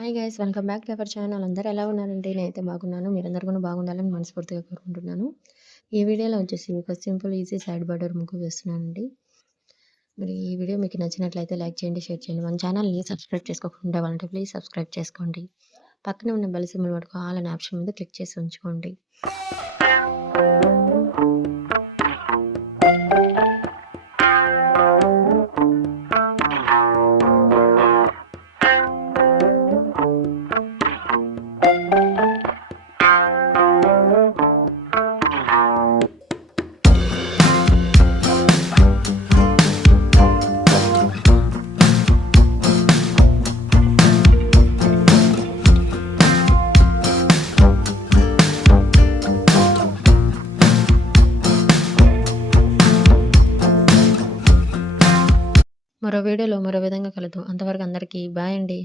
Hi guys welcome back to our channel. అందరూ ఎలా ఉన్నారండి? నేనైతే బాగున్నాను. మీరందరూ కూడా బాగుండాలని మనస్ఫూర్తిగా కోరుకుంటున్నాను. ఈ వీడియోలో వచ్చేసి ఒక సింపుల్ ఈజీ సైడ్ బార్డర్ ముగ్గు వేస్తున్నానండి. మరి ఈ వీడియో మీకు నచ్చినట్లయితే లైక్ చేయండి, షేర్ చేయండి. మన ఛానల్ని సబ్స్క్రైబ్ చేసుకోకుండా వాళ్ళంటే ప్లీజ్ సబ్స్క్రైబ్ చేసుకోండి. పక్కనే ఉన్న బెల్ సింబల్ వరకు ఆల్ అనే ఆప్షన్ మీద క్లిక్ చేసి ఉంచుకోండి. మరో వీడియోలో మరో విధంగా కలుద్దాం. అంతవరకు అందరికీ బాయ్ అండి.